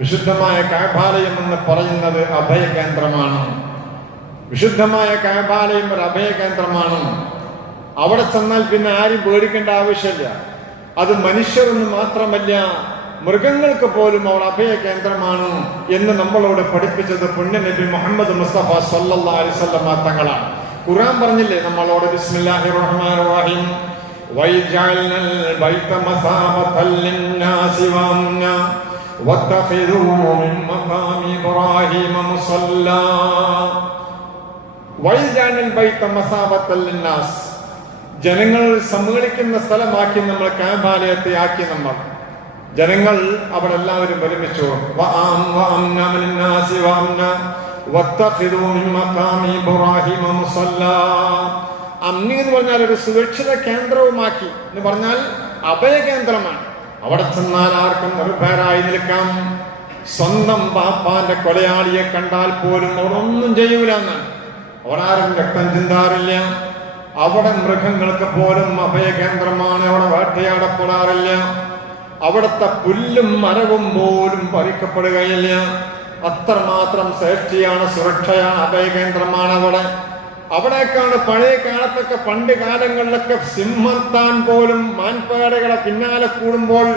വിശുദ്ധമായ കഅബാലയം എന്ന് പറയുന്നത് അഭയകേന്ദ്രമാണ്. വിശുദ്ധമായ കഅബാലയം ഒരു അഭയകേന്ദ്രമാണ്. അവിടെ ചെന്നാൽ പിന്നെ ആരും പേടിക്കേണ്ട ആവശ്യമില്ല. അത് മനുഷ്യരെന്ന് മാത്രമല്ല, മൃഗങ്ങൾക്ക് പോലും അവർ അഭയകേന്ദ്രമാണ് എന്ന് നമ്മളോട് പഠിപ്പിച്ചത് പുണ്യനബി മുഹമ്മദ് മുസ്തഫ സല്ലല്ലാഹു അലൈഹി വസല്ലം തങ്ങളാണ്. ഖുർആൻ പറഞ്ഞില്ലേ നമ്മളോട്, ബിസ്മില്ലാഹിർ റഹ്മാനിർ റഹീം, വൈജഅൽനൽ ബൈത മസാബതൽ ലിന്നാസി വഅംന വത്തഖിദൂ മിൻ മഖാമി ഇബ്രാഹീമ മുസല്ലാ. വൈജഅൽനൽ ബൈത മസാബതൽ ലിന്നാസ്, ജനങ്ങൾ സമ്മേളിക്കുന്ന സ്ഥലമാക്കി നമ്മൾ കഅബാലയത്തെ ആക്കി. നമ്മൾ ജനങ്ങൾ അവിടെ എല്ലാവരും ഒരുമിച്ചു. അമ്നി എന്ന് പറഞ്ഞാൽ ഒരു സുരക്ഷിത കേന്ദ്രവുമാക്കി എന്ന് പറഞ്ഞാൽ അഭയകേന്ദ്രമാണ്. അവിടെ ചെന്നാൽ ആർക്കും നിർഭയരായി നിൽക്കാം. സ്വന്തം ബാപ്പാന്റെ കൊലയാളിയെ കണ്ടാൽ പോലും അവരൊന്നും ചെയ്യൂല എന്നാണ്. അവരാരും രക്തം ചിന്താറില്ല. അവിടെ മൃഗങ്ങൾക്ക് പോലും അഭയകേന്ദ്രമാണ്. അവിടെ വേട്ടയാടപ്പെടാറില്ല. അവിടുത്തെ പുല്ലും മരവും പോലും പറിക്കപ്പെടുകയില്ല. അത്രമാത്രം സേഫ്റ്റിയാണ്, സുരക്ഷയാണ്, അഭയകേന്ദ്രമാണ് അവിടെ. അവിടേക്കാണ് പഴയ കാലത്തൊക്കെ, പണ്ട് കാലങ്ങളിലൊക്കെ സിംഹത്താൻ പോലും മാൻപേടകളെ പിന്നാലെ കൂടുമ്പോൾ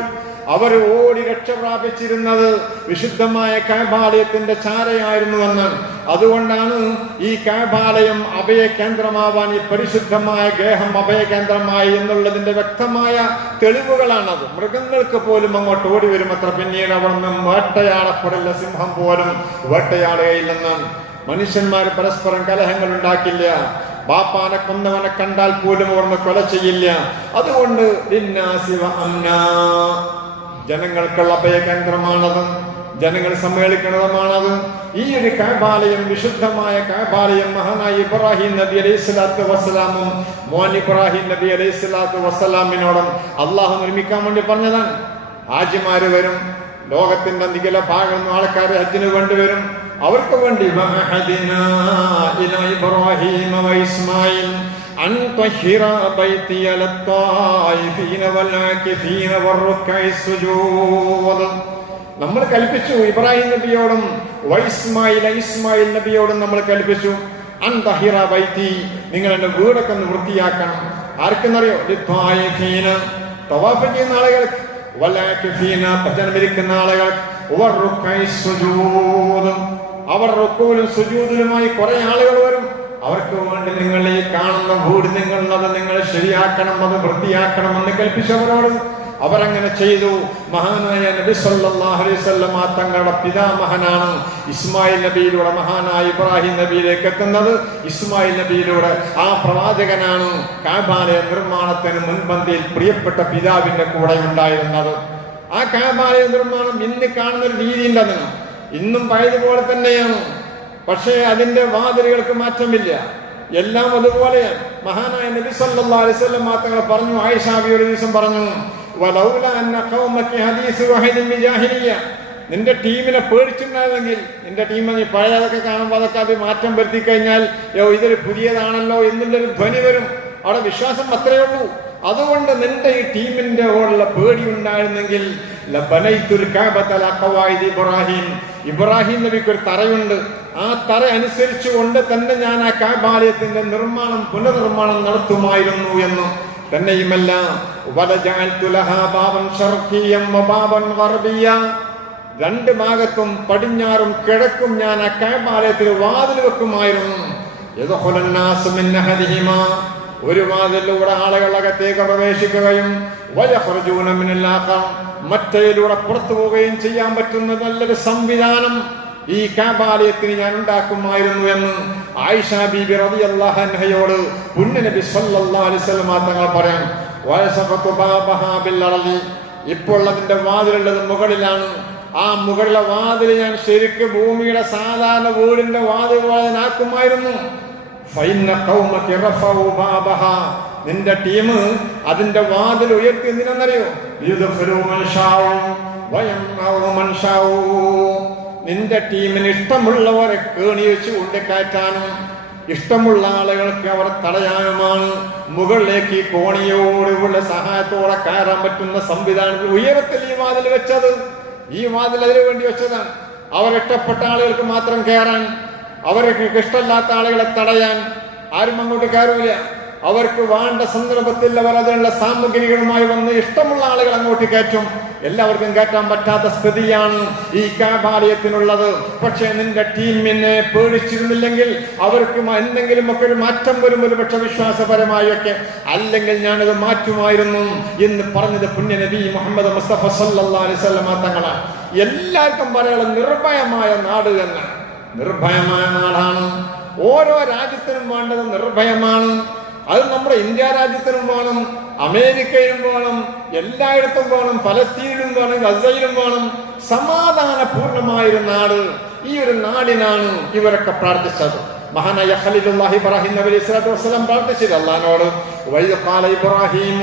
അവർ ഓടി രക്ഷ പ്രാപിച്ചിരുന്നത് വിശുദ്ധമായ കഅബാലയത്തിന്റെ ചാരയായിരുന്നുവെന്ന്. അതുകൊണ്ടാണ് ഈ കഅബാലയം അഭയകേന്ദ്രമാവാൻ, ഈ പരിശുദ്ധമായ ഗേഹം അഭയകേന്ദ്രമായി എന്നുള്ളതിന്റെ വ്യക്തമായ തെളിവുകളാണത്. മൃഗങ്ങൾക്ക് പോലും അങ്ങോട്ട് ഓടി വരുമത്ര. പിന്നീട് അവിടെ നിന്നും വേട്ടയാടപ്പെടില്ല, സിംഹം പോലും വേട്ടയാടുകയില്ലെന്നാണ്. മനുഷ്യന്മാർ പരസ്പരം കലഹങ്ങൾ ഉണ്ടാക്കില്ല. ബാപ്പാനെ കൊന്നവനെ കണ്ടാൽ പോലും ഓർന്ന് കൊല ചെയ്യില്ല. അതുകൊണ്ട് ജനങ്ങൾക്കുള്ള അഭയകേന്ദ്രമാണത്, ജനങ്ങൾ സമ്മേളിക്കുന്നതുമാണത്. ഈ ഒരു കഅബാലയം, വിശുദ്ധമായ കഅബാലയം, മഹാനായ ഇബ്രാഹിം നബി അലൈഹിസ്സലാത്തു വസ്സലാമും മോൻ ഇബ്രാഹിം നബി അലൈഹിസ്സലാത്തു വസ്സലാമിനോടും അള്ളാഹു നിർമ്മിക്കാൻ വേണ്ടി പറഞ്ഞതാണ്. ഹാജിമാര് വരും, ലോകത്തിന്റെ നികല ഭാഗം ആൾക്കാർ ഹജ്ജിന് കൊണ്ടുവരും. അവർക്ക് വേണ്ടി നമ്മൾ കൽപ്പിച്ചു. ഇബ്രാഹിം നബിയോടും ഇസ്മായിൽ നബിയോടും നമ്മൾ കൽപ്പിച്ചു, അൻതഹിറ ബൈതി, നിങ്ങൾ എന്റെ വീടൊക്കെ ഒന്ന് വൃത്തിയാക്കണം. ആർക്കെന്നറിയോ? തവാഫ് ചെയ്യുന്ന ആളുകൾക്ക്, ഭജനമിരിക്കുന്ന ആളുകൾക്ക്, അവർ റുക്കൂലും സുജൂദിലുമായി കുറെ ആളുകൾ വരും. അവർക്ക് വേണ്ടി നിങ്ങൾ ഈ കാണുന്ന വീട് നിങ്ങൾ ശരിയാക്കണം, അത് വൃത്തിയാക്കണം എന്ന് കൽപ്പിച്ചവരോട് അവരങ്ങനെ ചെയ്തു. മഹാനായ നബി സല്ലല്ലാഹു അലൈഹി വസല്ലം തങ്ങളുടെ പിതാമഹനാണ് ഇസ്മായിൽ നബിയിലൂടെ മഹാനായ ഇബ്രാഹിം നബിയിലേക്ക് എത്തുന്നത്. ഇസ്മായിൽ നബിയിലൂടെ ആ പ്രവാചകനാണ് കഅബാലയ നിർമ്മാണത്തിന് മുൻപന്തിയിൽ പ്രിയപ്പെട്ട പിതാവിന്റെ കൂടെ ഉണ്ടായിരുന്നത്. ആ കഅബാലയ നിർമ്മാണം ഇന്ന് കാണുന്ന ഒരു രീതി ഉണ്ടെന്ന്, ഇന്നും പഴയതുപോലെ തന്നെയാണ്. പക്ഷേ അതിന്റെ വാതിലുകൾക്ക് മാറ്റമില്ല, എല്ലാം അതുപോലെയാണ്. മഹാനായ നബി സല്ലല്ലാഹു അലൈഹി വസല്ലം തങ്ങൾ പറഞ്ഞു, ആയിഷ ബിയുടെ ദിവസം പറഞ്ഞു, വലൗല അന്ന ഖൗമക ഹദീസ് വഹീദിൻ ബിജാഹിലിയ്യ, നിന്റെ ടീമിനെ പേടിച്ചിട്ടുണ്ടായിരുന്നെങ്കിൽ, നിന്റെ ടീം നീ പഴയതൊക്കെ കാണുമ്പോൾ അതൊക്കെ അത് മാറ്റം വരുത്തി കഴിഞ്ഞാൽ ഇതൊരു പുതിയതാണല്ലോ എന്നുള്ളൊരു ധ്വനി വരും. അവിടെ വിശ്വാസം അത്രയേ ഉള്ളൂ. അതുകൊണ്ട് നിന്റെ ഈ ടീമിന്റെ ഓടുള്ള പേടി ഉണ്ടായിരുന്നെങ്കിൽ ഇബ്രാഹിം നബിക്ക് ഒരു തറയുണ്ട്, ആ തറ അനുസരിച്ച് കൊണ്ട് തന്നെ ഞാൻ ആ കഅബാലയത്തിന്റെ പുനർനിർമ്മാണം നടത്തുമായിരുന്നു എന്ന്. തന്നെയുമല്ല, രണ്ട് ഭാഗത്തും പടിഞ്ഞാറും കിഴക്കും ഞാൻ ആ കഅബാലയത്തിൽ വാതിൽ വെക്കുമായിരുന്നു. ഒരു വാതിലൂടെ ആളുകൾ അകത്തേക്ക് പ്രവേശിക്കുകയും മറ്റേലൂടെ പുറത്തു പോവുകയും ചെയ്യാൻ പറ്റുന്ന നല്ലൊരു സംവിധാനം ഈ കഅബാലയത്തിന് ഞാൻ ഉണ്ടാക്കുമായിരുന്നു എന്ന് ആയിഷ ബീബി റളിയല്ലാഹു അൻഹയോട് പുണ്യനബി സല്ലല്ലാഹു അലൈഹി വസല്ലം തങ്ങൾ പറയാൻ. ഇപ്പോൾ അതിന്റെ വാതിലുള്ളത് മുകളിലാണ്. ആ മുകളിലെ വാതിൽ ഞാൻ ശരിക്ക് ഭൂമിയുടെ സാധാരണ വീടിന്റെ വാതിൽ വാതിലാക്കുമായിരുന്നു. നിന്റെ ടീം അതിന്റെ വാതിൽ ഉയർത്തി എന്തിനെന്നറിയോ? നിന്റെ ടീമിന് ഇഷ്ടമുള്ളവരെ കേണി വെച്ച് കൊണ്ടുകയറ്റാനും ഇഷ്ടമുള്ള ആളുകൾക്ക് അവർ തടയാനുമാണ് മുകളിലേക്ക് ഈ കോണിയോടുള്ള സഹായത്തോടെ കയറാൻ പറ്റുന്ന സംവിധാനത്തിൽ ഉയരത്തിൽ ഈ വാതിൽ വെച്ചത്. ഈ വാതിൽ അതിനു വേണ്ടി വെച്ചതാണ്. അവരിഷ്ടപ്പെട്ട ആളുകൾക്ക് മാത്രം കയറാൻ, അവർക്ക് ഇഷ്ടമല്ലാത്ത ആളുകളെ തടയാൻ ആരും അങ്ങോട്ട് കയറില്ല. അവർക്ക് വേണ്ട സന്ദർഭത്തിൽ അവർ അതിനുള്ള സാമഗ്രികളുമായി വന്ന് ഇഷ്ടമുള്ള ആളുകൾ അങ്ങോട്ട് കയറ്റും. എല്ലാവർക്കും കയറ്റാൻ പറ്റാത്ത സ്ഥിതിയാണ് ഈ കാബാലയത്തിനുള്ളത്. പക്ഷേ നിന്റെ ടീമിനെ പേടിച്ചിരുന്നില്ലെങ്കിൽ അവർക്ക് എന്തെങ്കിലുമൊക്കെ ഒരു മാറ്റം വരും, ഒരു പക്ഷെ വിശ്വാസപരമായൊക്കെ, അല്ലെങ്കിൽ ഞാനത് മാറ്റുമായിരുന്നു എന്ന് പറഞ്ഞത് പുണ്യ നബി മുഹമ്മദ് മുസ്തഫ സല്ലല്ലാഹു അലൈഹി വസല്ലം തങ്ങളാണ്. എല്ലാവർക്കും പറയാനുള്ള നിർഭയമായ നാട് എന്ന്. നിർഭയമായ നാടാണ്. ഓരോ രാജ്യത്തിനും വേണ്ടത് നിർഭയമാണ്. അത് നമ്മുടെ ഇന്ത്യ രാജ്യത്തിനും വേണം, അമേരിക്കയിലും വേണം, എല്ലായിടത്തും വേണം, ഫലസ്തീനിലും വേണം, ഗസയിലും വേണം. സമാധാനപൂർണമായൊരു നാട്. ഈ ഒരു നാടിനാണ് ഇവരൊക്കെ പ്രാർത്ഥിച്ചത്. മഹാനായ ഖലീലുല്ലാഹി ഇബ്രാഹിം നബി സ്വല്ലല്ലാഹു അലൈഹി വസല്ലം പ്രാർത്ഥിച്ചത് അല്ലാഹുവോട്, വഇദ് ഖാല ഇബ്രാഹിം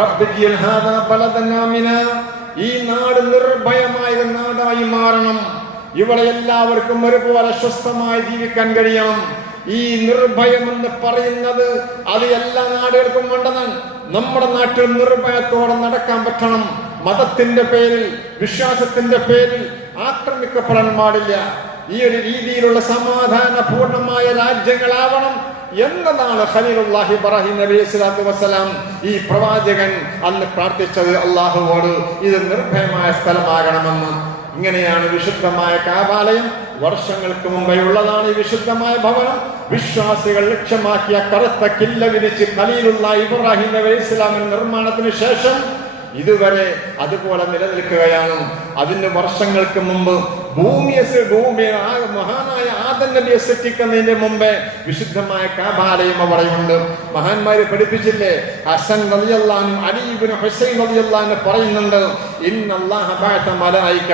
റബ്ബിജ്അൽ ഹാദാ ബലദൻ ആമിന, ഈ നാട് നിർഭയമായ നാടായി മാറണം. ഇവിടെ എല്ലാവർക്കും ഒരുപോലെ സ്വസ്ഥമായി ജീവിക്കാൻ കഴിയണം. ഈ നിർഭയം എന്ന് പറയുന്നത് അത് എല്ലാ നാടുകൾക്കും വേണ്ടതാണ്. നമ്മുടെ നാട്ടിൽ നിർഭയത്തോടെ നടക്കാൻ പറ്റണം. മതത്തിന്റെ പേരിൽ, വിശ്വാസത്തിന്റെ പേരിൽ ആക്രമിക്കപ്പെടാൻ പാടില്ല. ഈ ഒരു രീതിയിലുള്ള സമാധാനപൂർണമായ രാജ്യങ്ങളാവണം എന്നതാണ് ഖലീലുല്ലാഹി ഇബ്രാഹിം നബി സ്വല്ലല്ലാഹു അലൈഹി വസല്ലം ഈ പ്രവാചകൻ അന്ന് പ്രാർത്ഥിച്ചത് അല്ലാഹുവോട്. ഇത് നിർഭയമായ സ്ഥലമാകണമെന്ന്. ഇങ്ങനെയാണ് വിശുദ്ധമായ കാബാലയം. വർഷങ്ങൾക്ക് മുമ്പേ ഉള്ളതാണ് ഈ വിശുദ്ധമായ ഭവനം. വിശ്വാസികൾ ലക്ഷ്യമാക്കിയ കറുത്ത കില്ല വിരിച്ച് ഖലീലുല്ലാഹി ഇബ്രാഹിം നബി ഇസ്ലാമിന്റെ നിർമ്മാണത്തിന് ശേഷം ഇതുവരെ അതുപോലെ നിലനിൽക്കുകയാണ്. അതിന് വർഷങ്ങൾക്ക് മുമ്പ് ഭൂമിയെ മഹാനായ ആദം നബിയെ സൃഷ്ടിക്കുന്നതിന്റെ മുമ്പേ വിശുദ്ധമായ കാബാലയം അവിടെയുണ്ട്. മഹാന്മാര് പഠിപ്പിച്ചില്ലേ? ഹസൻ റളിയല്ലാഹു അൻഹു, അലി ഇബ്നു ഹുസൈൻ റളിയല്ലാഹു അൻഹു പറയുന്നുണ്ട്, ഇന്നല്ലാഹ ബഅത മലായിക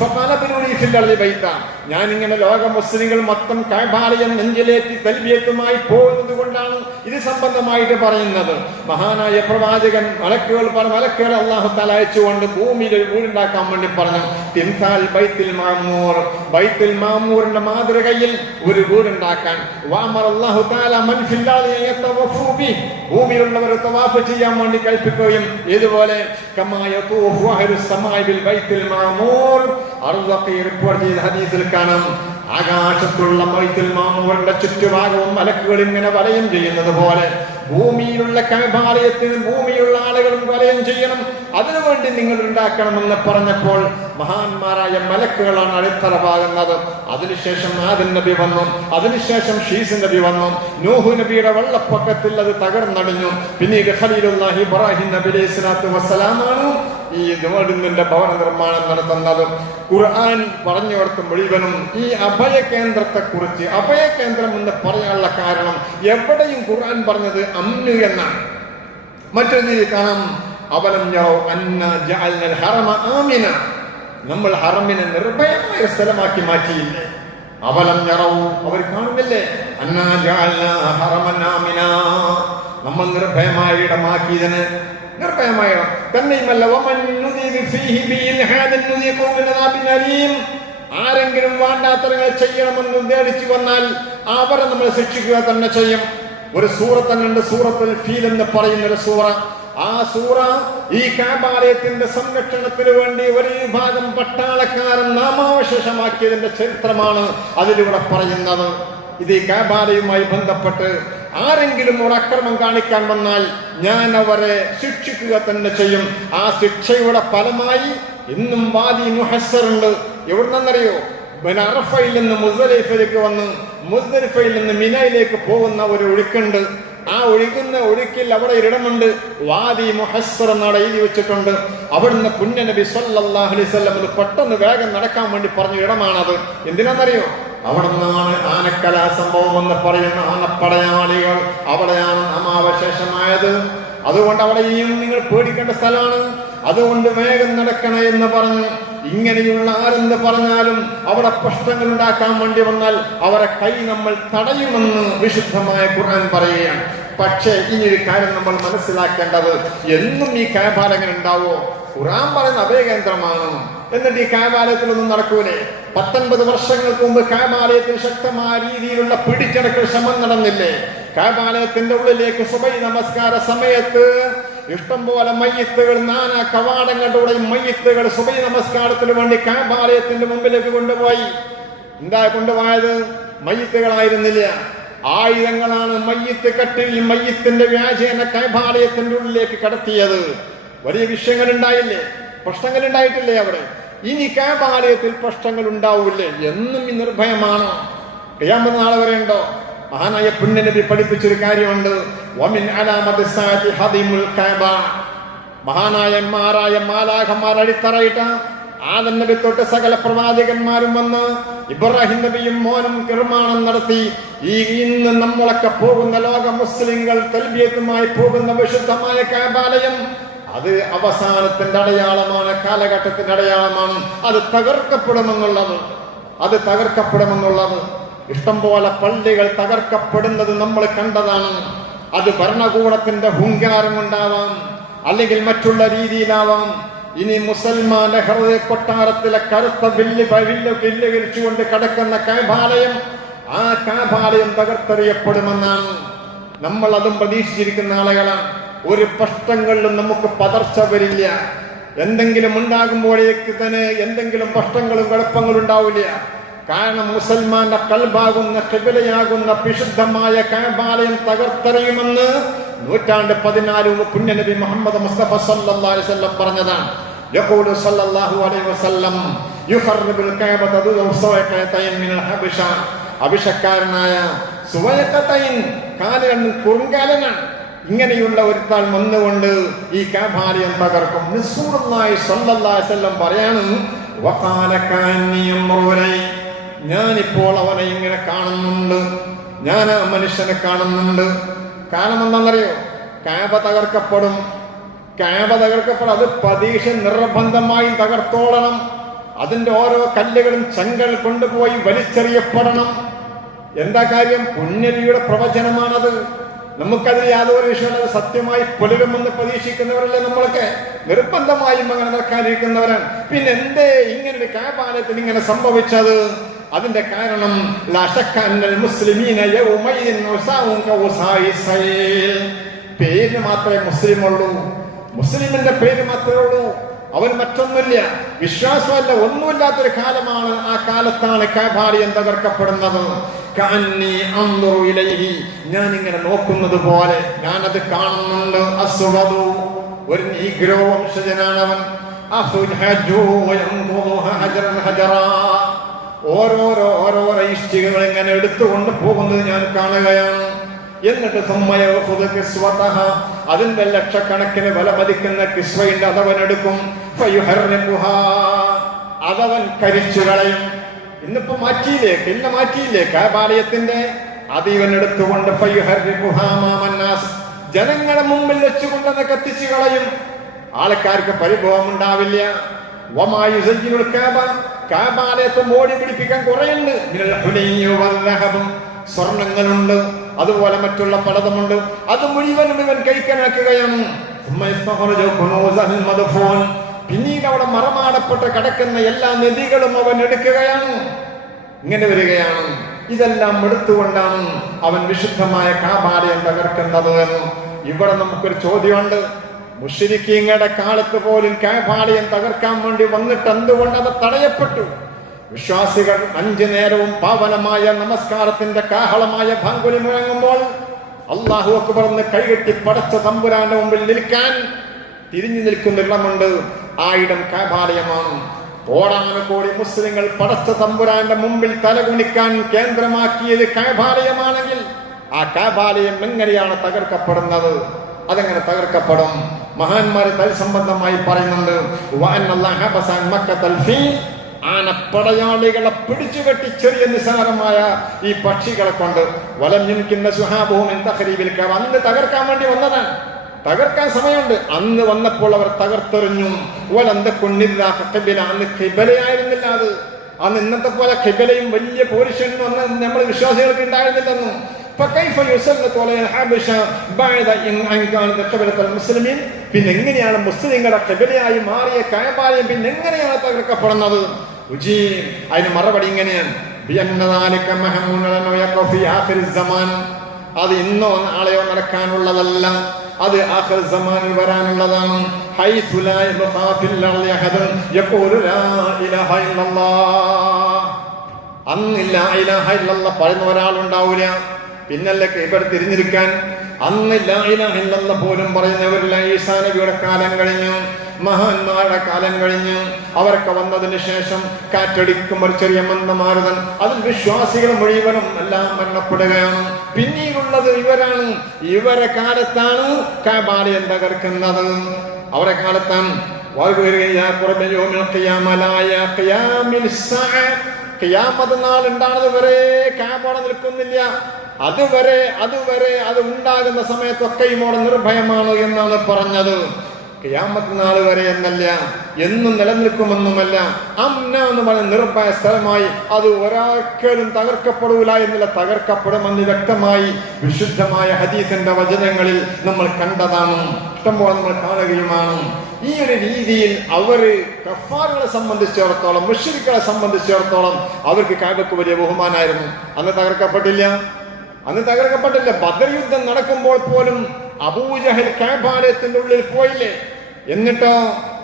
ഫഖാല ബിനുനി ഫിൽ അർളി ബൈത. ഞാൻ ഇങ്ങനെ ലോക മുസ്ലിങ്ങൾ മൊത്തം കാബാലയം നെഞ്ചിലേറ്റി തൽബിയത്തുമായി പോകുന്നത് കൊണ്ടാണ് ഇത് സംബന്ധമായിട്ട് പറയുന്നത്. മഹാനായ പ്രവാചകൻ മലക്കുകൾ അല്ലാഹു തആല അയച്ചുകൊണ്ട് ഭൂമിയിൽ ഒരു വീടുണ്ടാക്കാൻ വേണ്ടി പറഞ്ഞു. തിംസാൽ ബൈത്തുൽ മാമൂർ, ബൈത്തുൽ മാമൂറിന്റെ മാതൃകയിൽ ഒരു വീടുണ്ടാക്കാൻ. വഅമറ അല്ലാഹു തആല മൻ ഫിൽ അർളി യതവഫു ബി, ഭൂമിയിലുള്ളവരെ തവാഫ് ചെയ്യാൻ വേണ്ടി കൽപ്പിക്കുകയും ഇതുപോലെ കമാ യതൂഫു അഹ്ലുസ് സമാഇ ബിൽ ബൈത്തുൽ മാമൂർ, അർദഖി റിപ്പോർട്ട് ചെയ്ത ഹദീസിൽ കാണാം, ആകാശത്തുള്ള ബൈത്തുൽ മാമൂറിന്റെ ചുറ്റുഭാഗവും മലക്കുകൾ ഇങ്ങനെ വലയം ചെയ്യുന്നത് പോലെ ഭൂമിയിലുള്ള കാബാലയത്തിന് ഭൂമിയുള്ള ആളുകളും വലയം ചെയ്യണം. അതിനുവേണ്ടി നിങ്ങൾ ഉണ്ടാക്കണമെന്ന് പറഞ്ഞപ്പോൾ മഹാന്മാരായ മലക്കുകളാണ് അടിത്തറവാകുന്നത്. അതിനുശേഷം ആദം നബി വന്നു, അതിനുശേഷം ഷീസ് നബി വന്നു. നൂഹ് നബിയുടെ വെള്ളപ്പൊക്കത്തിൽ അത് തകർന്നടിഞ്ഞു. പിന്നീട് ഖലീലുല്ലാഹി ഇബ്രാഹിം നബി അലൈഹി സ്വലാത്തു വസ്സലാമാണ് ഈ വീടിന്റെ ഭവന നിർമ്മാണം നടത്തുന്നത്. ഖുർആൻ പറഞ്ഞവർക്ക് മുഴുവനും ഈ അഭയകേന്ദ്രത്തെ കുറിച്ച്, അഭയകേന്ദ്രം എന്ന് പറയാനുള്ള കാരണം എവിടെയും ഖുർആൻ പറഞ്ഞത് അമ്നു എന്നാണ്. മറ്റൊരു രീതി കാണാം, അവലം യറൗ അന്നാ ജഅൽനൽ ഹറമ ആമിന, നമ്മൾ ഹറമിനെ നിർഭയമായ സ്ഥലമാക്കി മാറ്റിയില്ലേ? അവലം യറൗ, അവർ കാണുന്നില്ലേ? അന്നാ ജഅൽനാ ഹറമൻ ആമിന, നമ്മൾ നിർഭയമായ ഇടമാക്കിയതിന്. നിർഭയമായ തന്നെയുമല്ല, ആരെങ്കിലും വേണ്ടാത്തരങ്ങൾ ചെയ്യണമെന്ന് ഉദ്ദേശിച്ചു വന്നാൽ അവരെ നമ്മൾ ശിക്ഷിക്കുക തന്നെ ചെയ്യും. ഒരു സൂറത്ത് തന്നെയുണ്ട്, സൂറത്തുൽ ഫീൽ എന്ന് പറയുന്ന ഒരു സൂറ. ആ സൂറ ഈ കാബാലയത്തിന്റെ സംരക്ഷണത്തിന് വേണ്ടി ഒരു വിഭാഗം പട്ടാളക്കാരൻ നാമാവശേഷമാക്കിയതിന്റെ ചരിത്രമാണ് അതിലൂടെ പറയുന്നത്. ഇത് ഈ കാബാലയുമായി ബന്ധപ്പെട്ട് ആരെങ്കിലും ഒരു അക്രമം കാണിക്കാൻ വന്നാൽ ഞാൻ അവരെ ശിക്ഷിക്കുക തന്നെ ചെയ്യും. ആ ശിക്ഷയുടെ ഫലമായി ഇന്നും വാദി മുഹസ്സറുണ്ട്. എവിടുന്നറിയോ? അറഫയിൽ നിന്ന് മുസ്ദലിഫയിലേക്ക് വന്ന് മുസ്ദലിഫയിൽ നിന്ന് മിനയിലേക്ക് പോകുന്ന ഒരു ഒഴുക്കുണ്ട്. ആ ഒഴുകുന്ന ഒഴുക്കിൽ അവിടെ ഒരിടമുണ്ട്, വാദി മുഹസ്സർ എന്നവിടെ എഴുതി വെച്ചിട്ടുണ്ട്. അവിടുന്ന് പുണ്യ നബി സ്വല്ലല്ലാഹു അലൈഹി വസല്ലം പെട്ടെന്ന് വേഗം നടക്കാൻ വേണ്ടി പറഞ്ഞ ഇടമാണത്. എന്തിനാണെന്നറിയോ? അവിടെ നിന്നാണ് ആനക്കലാ സംഭവം എന്ന് പറയുന്ന ആനപ്പടയാളികൾ അവിടെയാണ് നാമാവശേഷമായത്. അതുകൊണ്ട് അവിടെയും നിങ്ങൾ പേടിക്കേണ്ട സ്ഥലമാണ്. അതുകൊണ്ട് വേഗം നടക്കണേ എന്ന് പറഞ്ഞു. ഇങ്ങനെയുള്ള ആരെന്ന് പറഞ്ഞാലും അവിടെ പ്രശ്നങ്ങൾ ഉണ്ടാക്കാൻ വേണ്ടി വന്നാൽ അവരെ കൈ നമ്മൾ തടയുമെന്ന് വിശുദ്ധമായ ഖുർആൻ പറയുകയാണ്. പക്ഷേ ഇനിയൊരു കാര്യം നമ്മൾ മനസ്സിലാക്കേണ്ടത്, എന്നും ഈ കാബാലയം ഉണ്ടാവോ? ഖുർആൻ പറയുന്ന അഭയകേന്ദ്രമാണ്. എന്നിട്ട് ഈ കാബാലയത്തിലൊന്നും നടക്കൂലേ? 19 വർഷങ്ങൾക്ക് മുമ്പ് കാബാലയത്തിൽ ശക്തമായ രീതിയിലുള്ള പിടിച്ചടക്കൽ ശ്രമം നടന്നില്ലേ? കാബാലയത്തിന്റെ ഉള്ളിലേക്ക് സുബഹി നമസ്കാര സമയത്ത് ഇഷ്ടംപോലെ മയ്യിത്തുകൾ നാനാ കവാടങ്ങളിലൂടെയും മയ്യിത്തുകൾ സുബഹി നമസ്കാരത്തിന് വേണ്ടി കഅബാലയത്തിന്റെ മുമ്പിലേക്ക് കൊണ്ടുപോയി. എന്താ കൊണ്ടുപോയത്? മയ്യിത്തുകളായിരുന്നില്ല, ആയുധങ്ങളാണ്. മയ്യിത്ത് കട്ടിൽ മയ്യിത്തിന്റെ വ്യാജേന കഅബാലയത്തിന്റെ ഉള്ളിലേക്ക് കടത്തിയത്. വലിയ വിഷയങ്ങൾ ഉണ്ടായില്ലേ? പ്രശ്നങ്ങൾ ഉണ്ടായിട്ടില്ലേ അവിടെ? ഇനി കഅബാലയത്തിൽ പ്രശ്നങ്ങൾ ഉണ്ടാവില്ലേ എന്നും ഈ നിർഭയമാണ്. ഖിയാമത്ത് നാളെ വരെ ഉണ്ടോ? മഹാനായ പുണ്യനബി പഠിപ്പിച്ചൊരു കാര്യമുണ്ട്. വമിൻ അലാമത്തി സാഅത്തി ഹദിമുൽ കഅബ. മഹാനായ മാലാഖമാർ അടിത്തറയിട്ട ആദം നബി തൊട്ട് സകല പ്രവാചകന്മാരും വന്ന് ഇബ്രാഹിം നബിയും മോനും നിർമ്മാണം നടത്തി. ഈ ഇന്ന് നമ്മളൊക്കെ പോകുന്ന ലോക മുസ്ലിങ്ങൾ തൽബിയത്തുമായി പോകുന്ന വിശുദ്ധമായ കഅബാലയം അത് അവസാനത്തിന്റെ അടയാളമാണ്, കാലഘട്ടത്തിന്റെ അടയാളമാണ്. അത് തകർക്കപ്പെടുമെന്നുള്ളത് ഇഷ്ടംപോലെ പള്ളികൾ തകർക്കപ്പെടുന്നത് നമ്മൾ കണ്ടതാണ്. അത് ഭരണകൂടത്തിന്റെ ഹുങ്കാരം കൊണ്ടാവാം, അല്ലെങ്കിൽ മറ്റുള്ള രീതിയിലാവാം. ഇനി മുസൽമാന്റെ ഹൃദയ കൊട്ടാരത്തിലെ കറുത്ത വില്ല് വില്ലുകരിച്ചുകൊണ്ട് കിടക്കുന്ന കഅബാലയം, ആ കഅബാലയം തകർത്തെറിയപ്പെടുമെന്നാണ്. നമ്മൾ അതും പ്രതീക്ഷിച്ചിരിക്കുന്ന ആളുകളാണ്. ഒരു പ്രശ്നങ്ങളിലും നമുക്ക് പതർച്ച വരില്ല. എന്തെങ്കിലും ഉണ്ടാകുമ്പോഴേക്ക് തന്നെ എന്തെങ്കിലും പ്രശ്നങ്ങളും കുഴപ്പങ്ങളും ഉണ്ടാവില്ല. കാരണം മുസൽമാന്റെ കൽബാകുന്ന ഖിബലയാകുന്ന വിശുദ്ധമായ കഅബാലയം തകർത്തെറിയുമെന്ന് 14 പുണ്യനബി മുഹമ്മദ് മുസ്തഫ സല്ലല്ലാഹു അലൈഹി വസല്ലം പറഞ്ഞതാണ്. യഖൂലു സല്ലല്ലാഹു അലൈഹി വസല്ലം യുഖർബുൽ കഅബത ദു സുവൈഖതൈൻ മിനൽ ഹബശ. ഹബശക്കാരനായ സുവൈഖതൈൻ കാലൻ കുറുങ്കാലനാണ്. ഇങ്ങനെയുള്ള ഒരുത്താൽ വന്നുകൊണ്ട് ഈ കഅബാലയം തകർക്കും. റസൂലുള്ളാഹി സ്വല്ലല്ലാഹു അലൈഹി വസല്ലം പറയാണ്, വഖാല കഅന്നി യംറുലൈ. ഞാനിപ്പോൾ അവനെ ഇങ്ങനെ കാണുന്നുണ്ട്, ഞാൻ ആ മനുഷ്യനെ കാണുന്നുണ്ട്. കാരണം എന്താണെന്നറിയോ? കഅബ തകർക്കപ്പെടും. അത് പ്രതീക്ഷ നിർബന്ധമായും തകർത്തോളണം. അതിന്റെ ഓരോ കല്ലുകളും ചെങ്കൽ കൊണ്ടുപോയി വലിച്ചെറിയപ്പെടണം. എന്താ കാര്യം? പുണ്യനബിയുടെ പ്രവചനമാണത്. നമുക്കതിൽ യാതൊരു വിഷയമുള്ളത് സത്യമായി പുലരുമെന്ന് പ്രതീക്ഷിക്കുന്നവരല്ലേ നമ്മളൊക്കെ? നിർബന്ധമായും അങ്ങനെ നടക്കാതിരിക്കുന്നവരാണ്. പിന്നെ എന്തേ ഇങ്ങനൊരു കഅബാലയത്തിൽ ഇങ്ങനെ സംഭവിച്ചത്? അതിന്റെ കാരണം പേര് മാത്രമേ മുസ്ലിമുള്ളൂ, മുസ്ലിമിന്റെ പേര് മാത്രമേ ഉള്ളൂ. അവൻ മറ്റൊന്നുമില്ല, വിശ്വാസമല്ല, ഒന്നുമില്ലാത്തൊരു കാലമാണ്. ആ കാലത്താണ് കഅബാലയം തകർക്കപ്പെടുന്നത്. ഞാൻ ഇങ്ങനെ നോക്കുന്നത് പോലെ ഞാനത് കാണുന്നുണ്ട്. അസ്വദു, ഒരു നീഗ്രോ വംശജനാണവൻ. ഓരോരോ ഇഷ്ടികകൾ ഇങ്ങനെ എടുത്തുകൊണ്ട് പോകുന്നത് ഞാൻ കാണുകയാണ്. എന്നിട്ട് അതിന്റെ ലക്ഷക്കണക്കിന് വില മതിക്കുന്ന കിസ്വയുടെ അതവനെടുക്കും. അതവൻ കരിച്ചു കളയും. ഇന്നിപ്പോ മാറ്റിയില്ലേ കഅബാലയത്തിന്റെ? അത് ഇവൻ എടുത്തുകൊണ്ട് ജനങ്ങളുടെ മുമ്പിൽ വെച്ചുകൊണ്ടെന്ന് കത്തിച്ചു കളയും. ആൾക്കാർക്ക് പരിഭവം ഉണ്ടാവില്ല. കഅബാലയത്തെ മോടി പിടിപ്പിക്കാൻ കുറയുണ്ട്. സ്വർണങ്ങളുണ്ട്, അതുപോലെ മറ്റുള്ള പലതുമുണ്ട്. അത് മുഴുവനും ഇവൻ കൈക്കലാക്കുകയാണ്. പിന്നീട് അവിടെ മറമാടപ്പെട്ട് കിടക്കുന്ന എല്ലാ നദികളും അവൻ എടുക്കുകയാണ്. ഇങ്ങനെ വരികയാണ്. ഇതെല്ലാം എടുത്തുകൊണ്ടാണ് അവൻ വിശുദ്ധമായ കഅബാലയം തകർക്കുന്നത് എന്ന്. ഇവിടെ നമുക്കൊരു ചോദ്യമുണ്ട്. മുശ്രിക്കീങ്ങളുടെ കാലത്ത് പോലും കഅബാലയം തകർക്കാൻ വേണ്ടി വന്നിട്ട് എന്തുകൊണ്ട് അത് തടയപ്പെട്ടു? വിശ്വാസികൾ 5 നേരവും പാവനമായ നമസ്കാരത്തിന്റെ കാഹളമായ ഭാങ്കുലി മുഴങ്ങുമ്പോൾ അല്ലാഹു അക്ബർ എന്ന് കൈകെട്ടി പടച്ച തമ്പുരാന്റെ മുമ്പിൽ നിൽക്കാൻ തിരിഞ്ഞു നിൽക്കുന്നിടമുണ്ട്. ആ ഇടം കഅബാലയമാണ്. കോടാനുകോടി മുസ്ലിങ്ങൾ പടച്ച തമ്പുരാന്റെ മുമ്പിൽ തലകുണിക്കാൻ കേന്ദ്രമാക്കിയത് കഅബാലയമാണെങ്കിൽ ആ കഅബാലയം എങ്ങനെയാണ് തകർക്കപ്പെടുന്നത്? അതെങ്ങനെ തകർക്കപ്പെടും? മഹാന്മാർ തൽസംബന്ധമായി പറയുന്നുണ്ട്. ആനപ്പടയാളികളെ പിടിച്ചുകെട്ടി ചെറിയ നിസാരമായ ഈ പക്ഷികളെ കൊണ്ട് വലം ജനിക്കുന്ന സുഹാബുഹും തഖരീബിൽ കഅബ. അന്ന് തകർക്കാൻ വേണ്ടി വന്നതാണ്. തകർക്കാൻ സമയമുണ്ട്. അന്ന് വന്നപ്പോൾ അവർ തകർത്തെറിഞ്ഞു. അന്ന് ഖിബലയായിരുന്നില്ല. അത് അന്ന് ഇന്നത്തെ പോലെ ഖിബലയും വലിയ പോലീഷനും അന്ന് നമ്മൾ വിശ്വാസികൾക്ക് ഉണ്ടായിരുന്നില്ലെന്നും. പിന്നെ എങ്ങനെയാണ് മുസ്ലിങ്ങളുടെ ഖിബലയായി മാറിയ കഅബാലയം പിന്നെ എങ്ങനെയാണ് തകർക്കപ്പെടുന്നത്? അതിന് മറുപടി ഇങ്ങനെയാണ്. അത് ഇന്നോ നാളെയോ നടക്കാനുള്ളതല്ല. അത് ആഖിർ സമാനിൽ വരാനുള്ളതാണ്. ഹൈസു ലാ യബ്ഖാ ഫിൽ അർളി അഹദൻ യഖൂലു ലാ ഇലാഹ ഇല്ലല്ലാഹ്. അന്ന് ലാ ഇലാഹ ഇല്ലല്ലാഹ് പറയുന്ന ഒരാളുണ്ടാവില്ല. പിന്നല്ലേ ഇവിടെ തിരിഞ്ഞിരിക്കാൻ. അന്ന് ലാ ഇലാഹ ഇല്ലല്ലാഹ് പോലും പറയുന്നവരില്ല. ഈസാ നബിയുടെ കാലം കഴിഞ്ഞു, മഹാന്മാരുടെ കാലം കഴിഞ്ഞ് അവരൊക്കെ വന്നതിന് ശേഷം കാറ്റടിക്കുമ്പോൾ ചെറിയ മന്ദമാരുതൻ അതിൽ വിശ്വാസികൾ മുഴുവനും എല്ലാം മരണപ്പെടുകയാണ്. പിന്നീടുള്ളത് ഇവരാണ്. ഇവരെ കാലത്താണ് കഅബാലയം തകർക്കുന്നത്. അവരെ കാലത്താണ് ഖിയാമത്ത് നാൾ ഉണ്ടാകുന്നത് വരെ കഅബ നിൽക്കുന്നില്ല. അതുവരെ അത് ഉണ്ടാകുന്ന സമയത്തൊക്കെ ഇമോടെ നിർഭയമാണ് എന്നാണ് പറഞ്ഞത്. ഖിയാമത്ത് നാൾ വരെ എന്നല്ല, എന്നും നിലനിൽക്കുമെന്നുമല്ല. അംന എന്ന് പറഞ്ഞ നിർഭയ സ്ഥലമായി അത് ഒരാൾക്കും തകർക്കപ്പെടൂല എന്നില്ല, തകർക്കപ്പെടുമെന്ന് വ്യക്തമായി വിശുദ്ധമായ ഹദീസിന്റെ വചനങ്ങളിൽ നമ്മൾ കണ്ടതാണ്, ഇഷ്ടംപോലെ നമ്മൾ കാണുകയുമാണ്. ഈ ഒരു രീതിയിൽ അവര് കഫാറുകളെ സംബന്ധിച്ചിടത്തോളം, മുശ്രിക്കുകളെ സംബന്ധിച്ചിടത്തോളം അവർക്ക് കഅബക്ക് വലിയ ബഹുമാനായിരുന്നു. അന്ന് തകർക്കപ്പെട്ടില്ല. ബദർ യുദ്ധം നടക്കുമ്പോൾ പോലും അബൂജഹൽ കഅബാലയത്തിന്റെ ഉള്ളിൽ പോയില്ലേ? എന്നിട്ടോ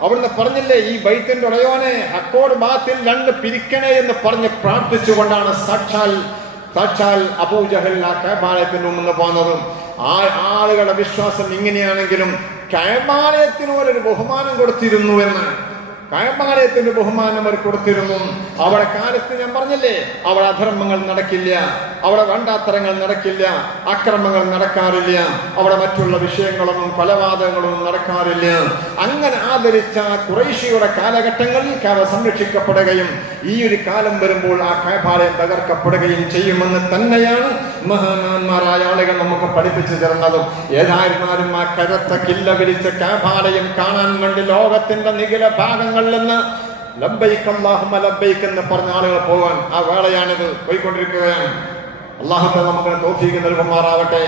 അവിടുന്ന് പറഞ്ഞില്ലേ, ഈ ബൈത്തിന്റെ ഉടയോനെ ഹക്കോട് ബാത്തിൽ രണ്ട് പിരിക്കണേ എന്ന് പറഞ്ഞ് പ്രാർത്ഥിച്ചുകൊണ്ടാണ് സാക്ഷാൽ അബൂജഹൽ ആ കഅബാലയത്തിന് മുന്നിൽ പോകുന്നത്. ആ ആളുകളുടെ വിശ്വാസം ഇങ്ങനെയാണെങ്കിലും കഅബാലയത്തിന് ഒരു ബഹുമാനം കൊടുത്തിരുന്നു എന്ന്, കഅബാലയത്തിന്റെ ബഹുമാനം അവർ കൊടുത്തിരുന്നു. അവിടെ കാലത്ത് ഞാൻ പറഞ്ഞില്ലേ, അവിടെ അധർമ്മങ്ങൾ നടക്കില്ല, അവിടെ വേണ്ടാത്തരങ്ങൾ നടക്കില്ല, അക്രമങ്ങൾ നടക്കാറില്ല, അവിടെ മറ്റുള്ള വിഷയങ്ങളൊന്നും കൊലപാതകങ്ങളൊന്നും നടക്കാറില്ല. അങ്ങനെ ആദരിച്ച ഖുറൈശിയുടെ കാലഘട്ടങ്ങളിൽ കഅബ സംരക്ഷിക്കപ്പെടുകയും ഈ ഒരു കാലം വരുമ്പോൾ ആ കഅബാലയം തകർക്കപ്പെടുകയും ചെയ്യുമെന്ന് തന്നെയാണ് മഹാന്മാരായ ആളുകൾ നമുക്ക് പഠിപ്പിച്ചു തരുന്നതും. ഏതായിരുന്നാലും ആ കരുത്ത കില്ല വിരിച്ച കഅബാലയം കാണാൻ വേണ്ടി ലോകത്തിന്റെ നിഖില ഭാഗങ്ങളിൽ നിന്ന് ലബ്ബൈക് അല്ലാഹുമ്മ ലബ്ബൈക് എന്ന് പറഞ്ഞ ആളുകൾ പോകാൻ ആ വേളയാണിത്, പോയിക്കൊണ്ടിരിക്കുകയാണ്. അല്ലാഹു തആല നമുക്ക് തൗഫീഖ് നൽകുമാറാവട്ടെ.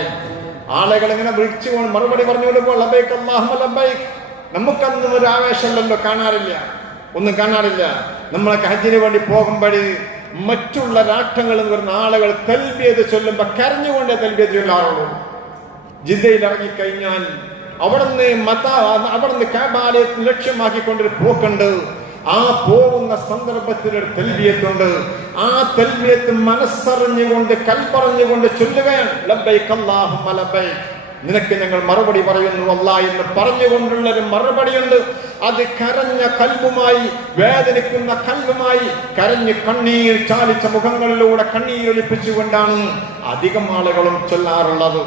ആളുകൾ ഇങ്ങനെ വിളിച്ചുകൊണ്ട് മറുപടി പറഞ്ഞുകൊണ്ട് ലബ്ബൈക് അല്ലാഹുമ്മ ലബ്ബൈക്. നമുക്കൊന്നും ഒരു ആവേശമല്ലല്ലോ, ഒന്നും കാണാറില്ല. നമ്മളൊക്കെ ഹജ്ജിന് വേണ്ടി പോകുമ്പോൾ മറ്റുള്ള രാഷ്ട്രങ്ങളിൽ വരുന്ന ആളുകൾ തൽബിയത്ത് ചൊല്ലുമ്പോൾ കരഞ്ഞുകൊണ്ട് തൽബിയത്ത് ചൊല്ലാറുള്ളൂ. ജിദ്ദയിൽ ഇറങ്ങിക്കഴിഞ്ഞാൽ അവിടുന്ന് കഅബാലയത്തെ ലക്ഷ്യമാക്കിക്കൊണ്ടൊരു പോക്കുണ്ട്. ആ പോകുന്ന സന്ദർഭത്തിൽ ഒരു തൽബിയത്തുണ്ട്. ആ തൽബിയത്ത് മനസ്സറിഞ്ഞുകൊണ്ട് കൽപ്പറിഞ്ഞുകൊണ്ട് ചൊല്ലുകയാണ്, ലബ്ബൈക് അല്ലാഹുമ്മ ലബ്ബൈക്, നിനക്ക് ഞങ്ങൾ മറുപടി പറയുന്നു അല്ലാഹ് എന്ന് പറഞ്ഞുകൊണ്ടുള്ളൊരു മറുപടിയുണ്ട്. അത് കരഞ്ഞ കൽബുമായി, വേദനിക്കുന്ന കൽബുമായി, കരഞ്ഞ് കണ്ണീർ ചാലിച്ച മുഖങ്ങളിലൂടെ കണ്ണീരൊലിപ്പിച്ചുകൊണ്ടാണ് അധികം ആളുകളും ചൊല്ലാറുള്ളത്.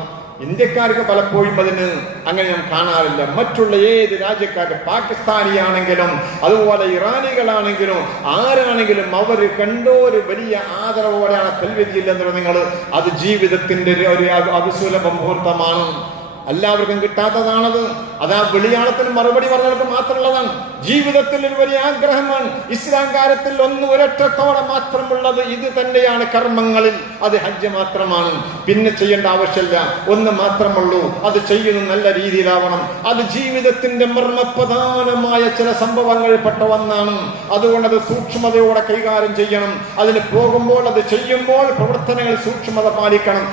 ഇന്ത്യക്കാർക്ക് പലപ്പോഴും അതിന് അങ്ങനെ ഞാൻ കാണാറില്ല. മറ്റുള്ള ഏത് രാജ്യക്കാർക്ക്, പാകിസ്ഥാനിയാണെങ്കിലും അതുപോലെ ഇറാനികളാണെങ്കിലും ആരാണെങ്കിലും അവർ കണ്ടോ ഒരു വലിയ ആദരവോടെയാണ് തൽബിയത്ത് എന്നുള്ളത്. നിങ്ങൾ അത് ജീവിതത്തിന്റെ ഒരു അവിസുലഭ മുഹൂർത്തമാണ്. എല്ലാവർക്കും കിട്ടാത്തതാണത്. അതാ വെളിയാളത്തിന് മറുപടി പറഞ്ഞവർക്ക് മാത്രമുള്ളതാണ്. ജീവിതത്തിൽ ഒരു വലിയ ആഗ്രഹമാണ്. ഇസ്ലാം കാര്യത്തിൽ ഒരൊറ്റത്തോടെ മാത്രമുള്ളത് ഇത് തന്നെയാണ്. കർമ്മങ്ങളിൽ അത് ഹജ്ജ് മാത്രമാണ്. പിന്നെ ചെയ്യേണ്ട ആവശ്യമില്ല, ഒന്ന് മാത്രമുള്ളൂ. അത് ചെയ്യുന്ന നല്ല രീതിയിലാവണം. അത് ജീവിതത്തിന്റെ മർമ്മപ്രധാനമായ ചില സംഭവങ്ങളിൽ പെട്ട ഒന്നാണ്. അതുകൊണ്ട് അത് സൂക്ഷ്മതയോടെ കൈകാര്യം ചെയ്യണം. അതിന് പോകുമ്പോൾ, അത് ചെയ്യുമ്പോൾ പ്രവർത്തനങ്ങൾ സൂക്ഷ്മത പാലിക്കണം.